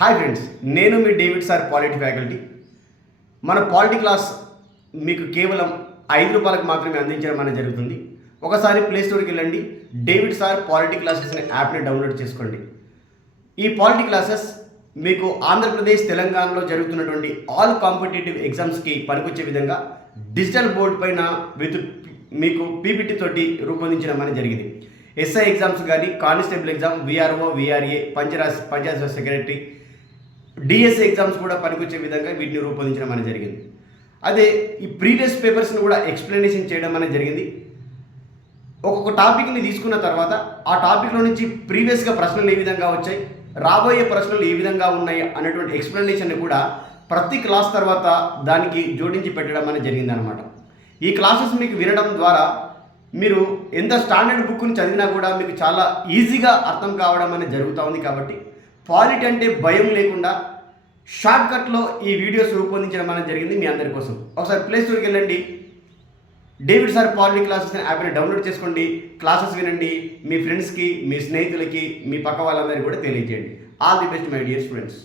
Hi friends, నేను మీ David sir polity faculty. మన polity class మీకు కేవలం ₹5 మాత్రమే అందించడం అనేది జరుగుతుంది. ఒకసారి ప్లే స్టోర్కి వెళ్ళండి, డేవిడ్ సార్ పాలిటీ క్లాసెస్ అనే యాప్ని డౌన్లోడ్ చేసుకోండి. ఈ పాలిటీ క్లాసెస్ మీకు ఆంధ్రప్రదేశ్, తెలంగాణలో జరుగుతున్నటువంటి ఆల్ కాంపిటేటివ్ ఎగ్జామ్స్కి పనికొచ్చే విధంగా డిజిటల్ బోర్డు పైన మీకు పీపీటీ తోటి రూపొందించడం అనేది జరిగింది. ఎస్ఐ ఎగ్జామ్స్ కానీ, constable exam, VRO, VRA, Panchayat secretary, DSA exams కూడా పనికొచ్చే విధంగా వీటిని రూపొందించడం అనేది జరిగింది. అదే ఈ ప్రీవియస్ పేపర్స్ని కూడా ఎక్స్ప్లెనేషన్ చేయడం అనేది జరిగింది. ఒక్కొక్క టాపిక్ని తీసుకున్న తర్వాత ఆ టాపిక్లో నుంచి ప్రీవియస్గా ప్రశ్నలు ఏ విధంగా వచ్చాయి, రాబోయే ప్రశ్నలు ఏ విధంగా ఉన్నాయి అనేటువంటి ఎక్స్ప్లెనేషన్ని కూడా ప్రతి క్లాస్ తర్వాత దానికి జోడించి పెట్టడం అనేది జరిగిందనమాట. ఈ క్లాసెస్ మీకు వినడం ద్వారా మీరు ఎంత స్టాండర్డ్ బుక్ని చదివినా కూడా మీకు చాలా ఈజీగా అర్థం కావడం అనేది జరుగుతూ ఉంది. కాబట్టి పాలిటీ అంటే భయం లేకుండా షార్ట్కట్లో ఈ వీడియోస్ రూపొందించడం అనేది జరిగింది మీ అందరి కోసం. ఒకసారి ప్లే స్టోర్కి వెళ్ళండి, డేవిడ్ సార్ పాలిటీ క్లాసెస్ యాప్ని డౌన్లోడ్ చేసుకోండి, క్లాసెస్ వినండి, మీ ఫ్రెండ్స్కి, మీ స్నేహితులకి, మీ పక్క వాళ్ళందరికీ కూడా తెలియజేయండి. All the best my dear students.